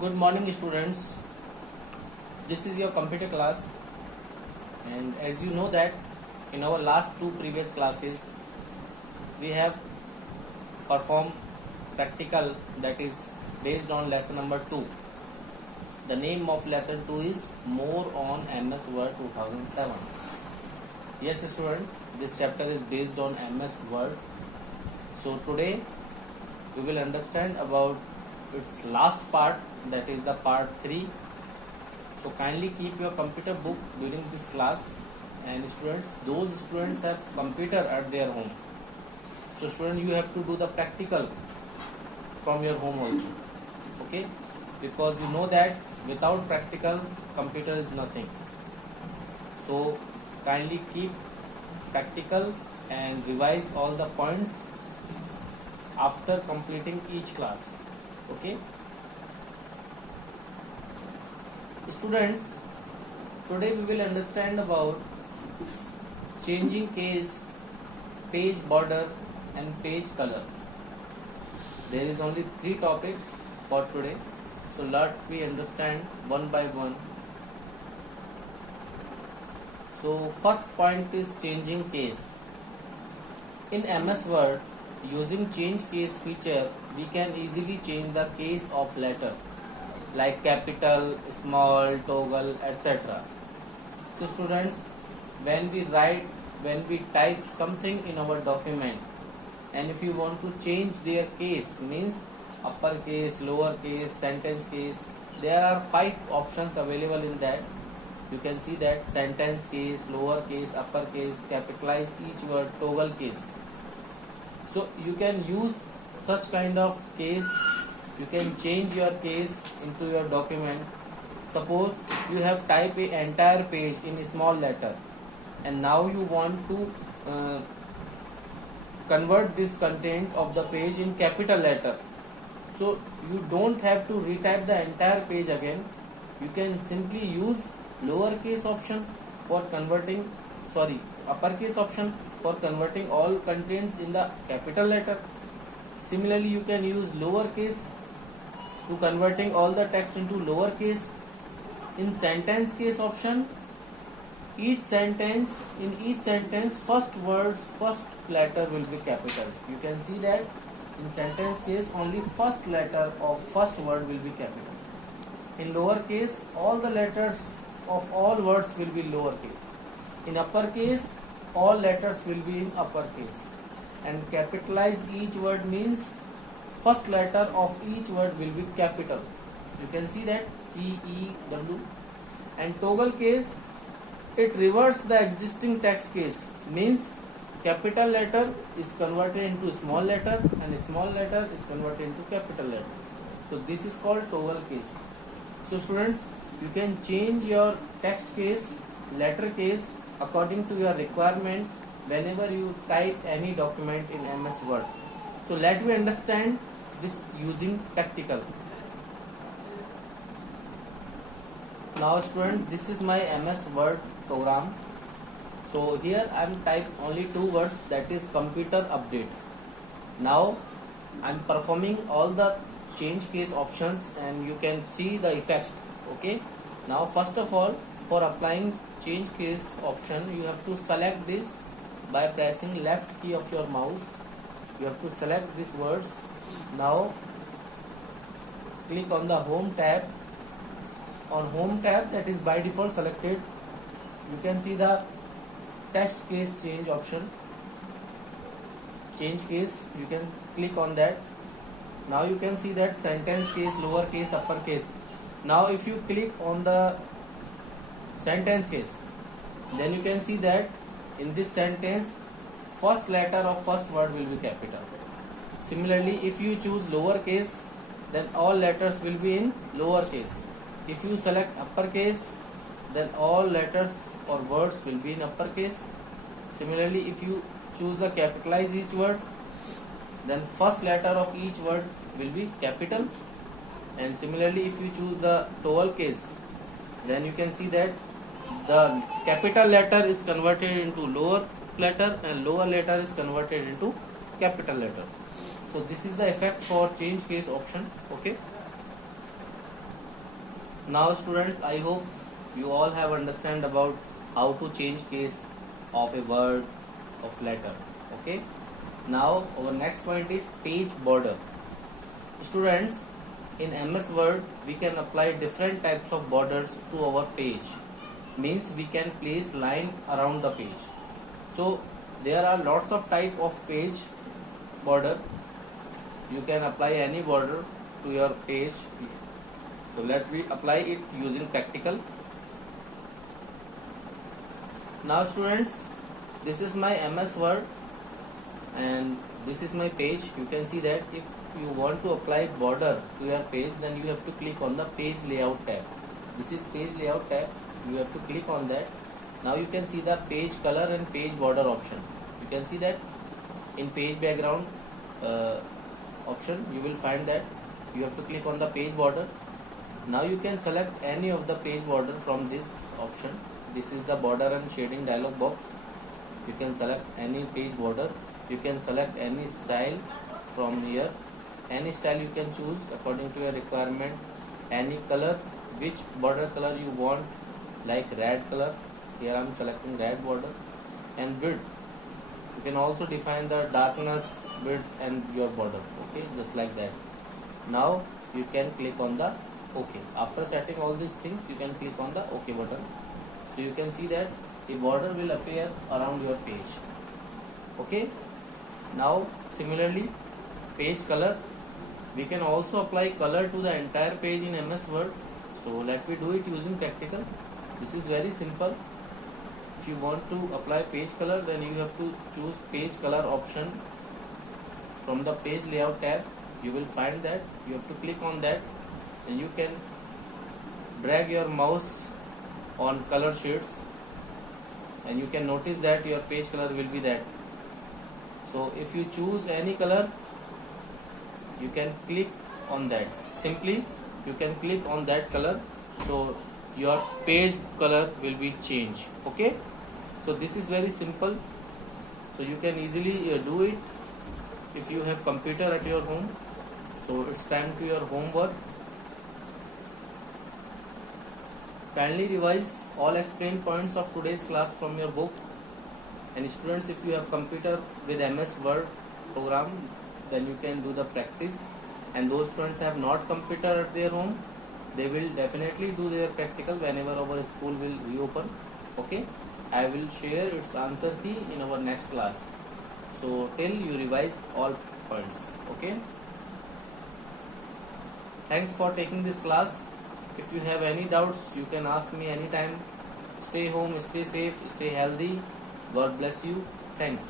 Good morning, students. This is your computer class, and as you know that in our last two previous classes we have performed practical that is based on lesson number 2. The name of lesson 2 is More on MS Word 2007. Yes, students, this chapter is based on MS Word. So today we will understand about its last part, that is the part 3. So kindly keep your computer book during this class, and students, those students have computer at their home. So student, you have to do the practical from your home also. Okay, because we know that without practical computer is nothing. So kindly keep practical and revise all the points after completing each class. Okay, students, today we will understand about changing case, page border and page color. There is only 3 topics for today, so let we understand one by one. So first point is changing case. In MS Word, using change case feature, we can easily change the case of letter like capital, small, toggle, etc. So students, when we type something in our document, and if you want to change their case, means uppercase, lowercase, sentence case, there are 5 options available in that. You can see that sentence case, lowercase, uppercase, capitalize each word, toggle case. So you can use such kind of case. You can change your case into your document. Suppose you have typed an entire page in a small letter, and now you want to convert this content of the page in capital letter. So you don't have to retype the entire page again. You can simply use lowercase option for converting, uppercase option for converting all contents in the capital letter. Similarly, you can use lowercase to converting all the text into lowercase. In sentence case option, in each sentence, first letter will be capital. You can see that in sentence case only first letter of first word will be capital. In lowercase, all the letters of all words will be lowercase. In uppercase, all letters will be in uppercase. And capitalize each word means first letter of each word will be capital. You can see that CEW. And toggle case, it reverses the existing text case, means capital letter is converted into small letter and small letter is converted into capital letter. So this is called toggle case. So students, you can change your text case, letter case according to your requirement whenever you type any document in MS Word. So let me understand this using practical. Now student, this is my MS Word program. So here I am type only 2 words, that is computer update. Now I am performing all the change case options and you can see the effect. Okay. Now first of all, for applying change case option, you have to select this by pressing left key of your mouse. You have to select these words. Now click on the home tab. On home tab, that is by default selected, you can see the text case change option. Change case, you can click on that. Now you can see that sentence case, lowercase, uppercase. Now if you click on the sentence case, then you can see that in this sentence first letter of first word will be capital. Similarly, if you choose lowercase, then all letters will be in lowercase. If you select uppercase, then all letters or words will be in uppercase. Similarly, if you choose the capitalize each word, then first letter of each word will be capital. And similarly, if you choose the toggle case, then you can see that the capital letter is converted into lower letter and lower letter is converted into capital letter. So this is the effect for change case option. Okay. Now students, I hope you all have understand about how to change case of a word, of letter. Okay. Now our next point is page border. Students, in MS Word we can apply different types of borders to our page. Means we can place line around the page. So there are lots of type of page border. You can apply any border to your page. So let me apply it using practical. Now students, this is my MS Word and this is my page. You can see that if you want to apply border to your page, then you have to click on the page layout tab. This is page layout tab. You have to click on that. Now you can see the page color and page border option. You can see that in page background option you will find that you have to click on the page border. Now you can select any of the page border from this option. This is the border and shading dialog box. You can select any page border. You can select any style from here. Any style you can choose according to your requirement. Any color, which border color you want, like red color. Here I am selecting red border. And width. You can also define the darkness, width and your border. Okay, just like that. Now you can click on the OK. After setting all these things, you can click on the OK button. So you can see that a border will appear around your page. Okay. Now similarly, page color. We can also apply color to the entire page in MS Word. So let me do it using practical. This is very simple. If you want to apply page color, then you have to choose page color option from the page layout tab. You will find that you have to click on that and you can drag your mouse on color shades and you can notice that your page color will be that. So if you choose any color, you can click on that. Simply you can click on that color, so your page color will be changed. Okay, so this is very simple. So you can easily do it if you have computer at your home. So it's time to your homework. Kindly revise all explained points of today's class from your book. And students, if you have computer with MS Word program, then you can do the practice. And those students have not computer at their home, they will definitely do their practical whenever our school will reopen. Okay, I will share its answer key in our next class. So till you revise all points. Okay, thanks for taking this class. If you have any doubts, you can ask me anytime. Stay home, stay safe, stay healthy. God bless you. Thanks.